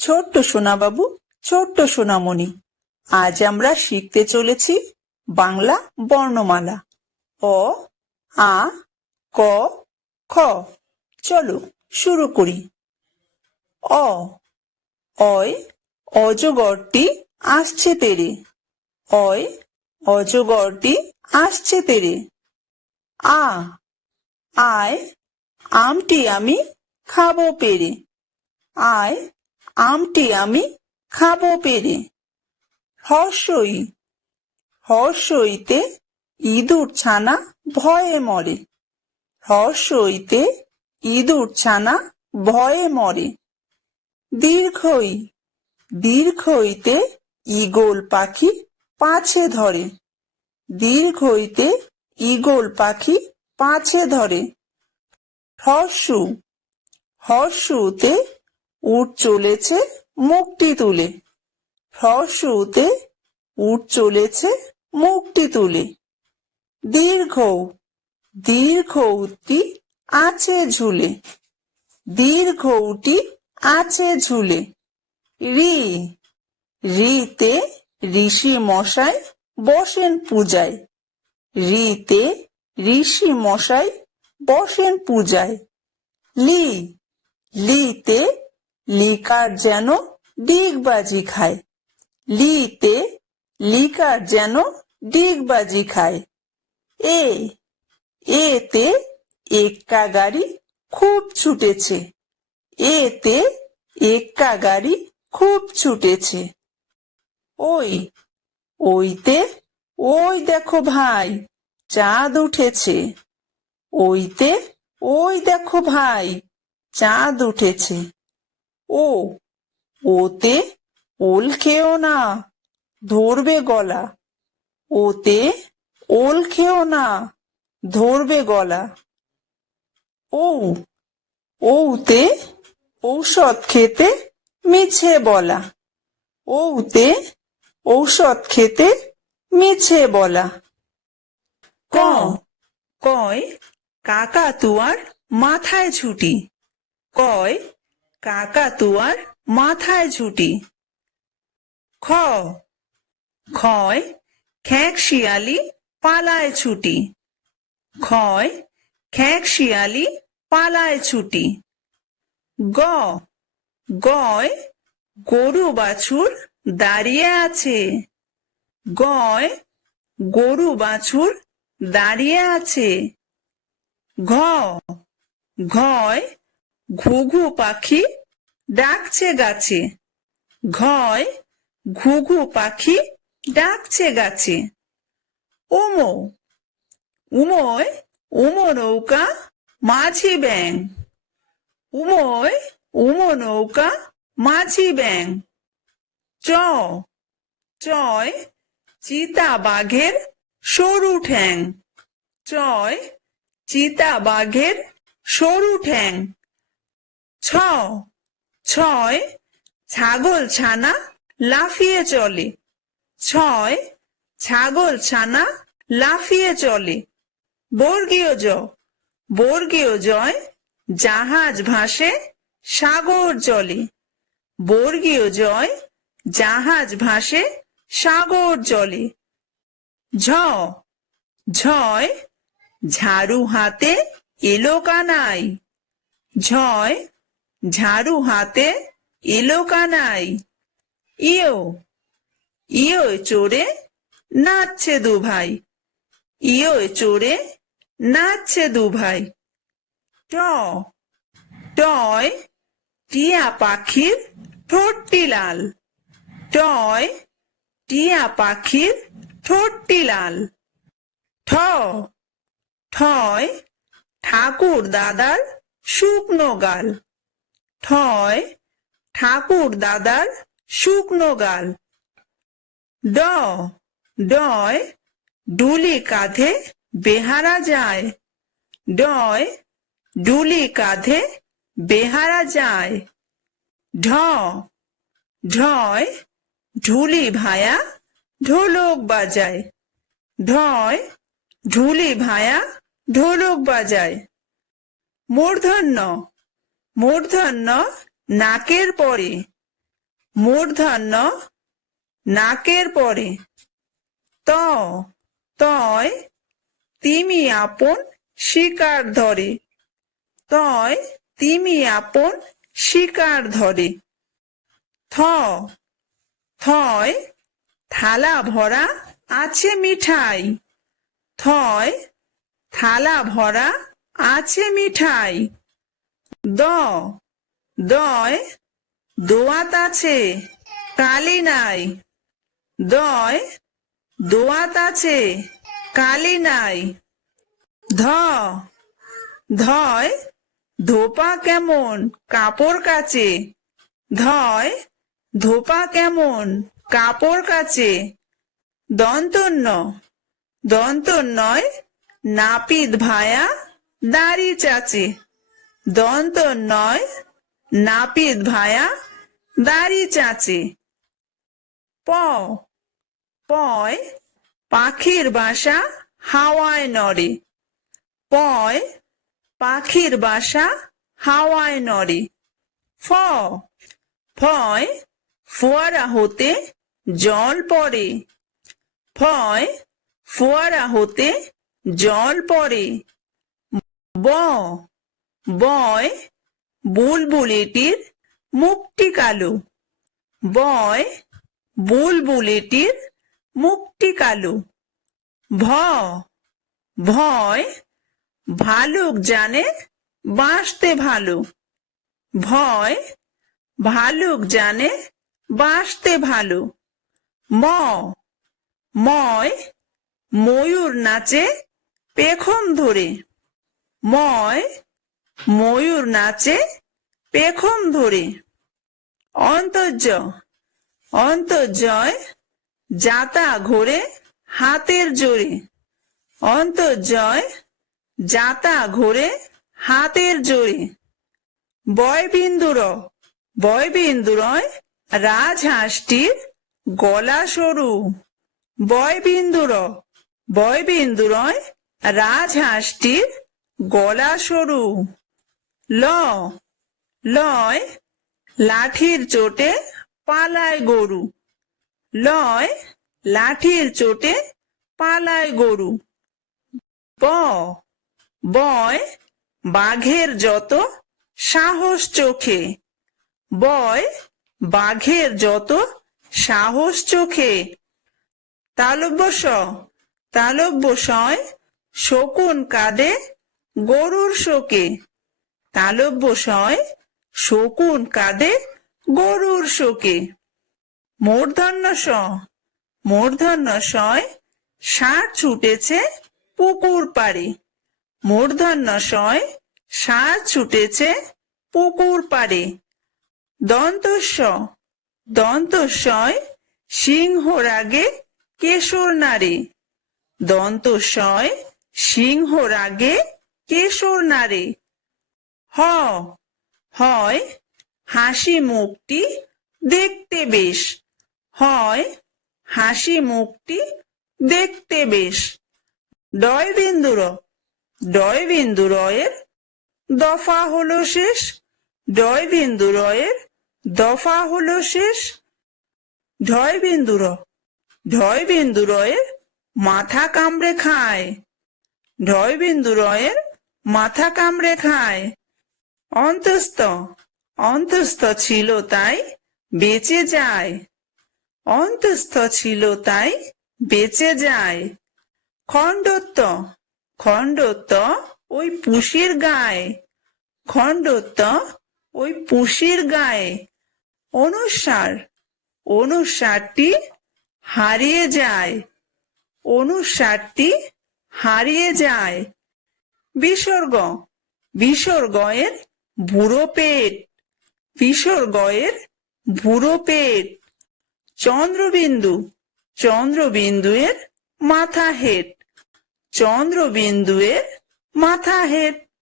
ছোট্ট সোনাবাবু, ছোট্ট সোনামণি, আজ আমরা শিখতে চলেছি বাংলা বর্ণমালা। অ, আ, ক, খ। চলো শুরু করি। অ, অয় অজগরটি আসছে তেরে। অয় অজগরটি আসছে তেরে। আ, আয় আমটি আমি খাবো পেরে। আয় আমটি আমি খাবো পেরে। হর্ষই, হর্ষইতে ইঁদুর ছানা ভয়ে মরে। হর্ষইতে ইঁদুর ছানা ভয়ে মরে। দীর্ঘই, দীর্ঘইতে ঈগল পাখি পাছে ধরে। দীর্ঘইতে ঈগল পাখি পাছে ধরে। হর্ষু, হর্ষুতে উট চলেছে মুখটি তুলে। হর্ষুতে উট চলেছে মুখটি তুলে। দীর্ঘ, দীর্ঘউটি আছে ঝুলে। দীর্ঘউটি আছে ঝুলে। ঋ, ঋতে ঋষি মশাই বসেন পূজায়। ঋতে ঋষি মশাই বসেন পূজায়। লি, লিতে লিকার যেন ডিগবাজি খায়। লিতে লিকার যেন ডিগবাজি খায়। এ, এতে এক্কা গাড়ি খুব ছুটেছে। এতে এক্কা গাড়ি খুব ছুটেছে। ওই, ওইতে ওই দেখো ভাই চাঁদ উঠেছে। ওইতে ওই দেখো ভাই চাঁদ উঠেছে। ও, ওতে ওল খেও না ধরবে গলা। ওতে ওল খেও না ধরবে গলা। ও, ওতে ঔষধ খেতে মিছে বলা। ওতে ঔষধ খেতে মিছে বলা। ক, কয় কাকাতুয়ার মাথায় ঝুঁটি। কয় কাকাতুয়ার মাথায় ঝুঁটি। খ, খয় খ্যাঁক শিয়ালি পালায় ছুটি। খয় খ্যাঁক শিয়ালি পালায় ছুটি। গ, গয় গরু বাছুর দাঁড়িয়ে আছে। গয় গরু বাছুর দাঁড়িয়ে আছে। ঘ, ঘয় ঘুঘু পাখি ডাকছে গাছে। ঘয় ঘুঘু পাখি ডাকছে গাছে। উমো, উমোয় উমো নৌকা মাঝি ব্যাং। উমোয় উমো নৌকা মাঝি ব্যাং। চ, চয় চিতা বাঘের সরু ঠ্যাং। চয় চিতা বাঘের সরু ঠ্যাং। ছ, ছয় ছাগল ছানা লাফিয়ে চলে। ছয় ছাগল ছানা লাফিয়ে চলে। বর্গীয় জ, বর্গীয় জয় জাহাজ ভাসে সাগর জলে। বর্গীয় জয় জাহাজ ভাসে সাগর জলে। ঝ, ঝয় ঝাড়ু হাতে এলো কানাই। ঝয় ঝাড়ু হাতে এলো কানাই। ইয়ো, ইয়ো চড়ে নাচছে দু ভাই। ইয়ো চড়ে নাচছে দু ভাই। ট, টয় টিয়া পাখির ঠোঁটটি লাল। টয় টিয়া পাখির ঠোঁটটি লাল। ঠ, ঠয় ঠাকুর দাদার শুকনো গাল। ঠয় ঠাকুর দাদার শুকনো গাল। ড, ডয় ডুলি কাঁধে বেহারা যায়। ডয় ডুলি কাঁধে বেহারা যায়। ঢ, ঢয় ঢুলি ভায়া ঢোলক বাজায়। ঢয় ঢুলি ভায়া ঢোলক বাজায়। মূর্ধন্য মূর্ধন্য নাকের পরে, মূর্ধন্য নাকের পরে। ত তয় তিমি আপন শিকার ধরে, তয় তিমি আপন শিকার ধরে। থ থয় থালা ভরা আছে মিঠাই, থয় থালা ভরা আছে মিঠাই। দ দয় দোয়াত আছে কালি নাই, দয় দোয়াত আছে কালি নাই। ধ ধয় ধোপা কেমন কাপড় কাচে, ধয় ধোপা কেমন কাপড় কাচে। দন্তন্য দন্তন্যয় নাপিত ভায়া দাড়ি চাচে, দন্তন্যয় নাপিত ভায়া দাড়ি চাচে। প পয় পাখির বাসা হাওয়ায় নড়ে, পয় পাখির বাসা হাওয়ায় নড়ে। ফ ফয় ফোয়ারা হতে জল পড়ে, ফয় ফোয়ারা হতে জল পড়ে। ব বয় বুলবুলিটির মুখটি কালো, বয় বুলবুলিটির মুখটি কালো। ভ ভয় ভালুক জানে বাঁচতে ভালো, ভয় ভালুক জানে বাঁচতে ভালো। ম ময় ময়ূর নাচে পেখম ধরে, ময় ময়ূর নাচে পেখম ধরে। অন্তর্য অন্তর্জয় যাতা ঘোরে হাতের জোরে, অন্তর্জয় যাতা ঘোরে হাতের জোরে। বয়বিন্দুর বয়বিন্দুরয় রাজহাঁসটির গলা সরু, বয়বিন্দুর বয়বিন্দুরয় রাজহাঁসটির গলা সরু। ল লয় লাঠির চোটে পালায় গরু, লয় লাঠির চোটে পালায় গরু। ব বয় বাঘের যত সাহস চোখে, বয় বাঘের যত সাহস চোখে। তালব্য স তালব্য সয় শকুন কাঁদে গরুর শোকে, তালব্য সয় শকুন কাঁদে গরুর শোকে। মূর্ধন্য স মূর্ধন্য সয় ষাঁড় ছুটেছে পুকুর পাড়ে, মূর্ধন্য সয় ষাঁড় ছুটেছে পুকুর পাড়ে। দন্তস্ব দন্তস্বয় সিংহর আগে কেশর নাড়ে, দন্তস্বয় সিংহর আগে কেশর নাড়ে। হ হয় হাসি মুখটি দেখতে বেশ, হয় হাসি মুখটি দেখতে বেশ। ডয়বিন্দুর ডয়বিন্দুরয়ের দফা হলো শেষ, ডয়বিন্দুরয়ের দফা হলো শেষ। ঢয়বিন্দুর ঢয়বিন্দুরয়ের মাথা কামড়ে খায়, ঢয়বিন্দুরয়ের মাথা কামড়ে খায়। অন্তস্থ অন্তস্থ ছিল তাই বেঁচে যায়, অন্তস্থ ছিল তাই বেঁচে যায়। খণ্ডত্ব খণ্ডত্ব ওই পুষির গায়ে, খণ্ডত্ব ওই পুষির গায়ে। অনুসার অনুসারটি হারিয়ে যায়, অনুসারটি হারিয়ে যায়। বিসর্গ বিসর্গয়ের বুড়ো পেট, বিসর্গয়ের বুড়ো পেট। চন্দ্রবিন্দু চন্দ্রবিন্দুয়ের মাথা হেট, চন্দ্রবিন্দুয়ের মাথা হেট।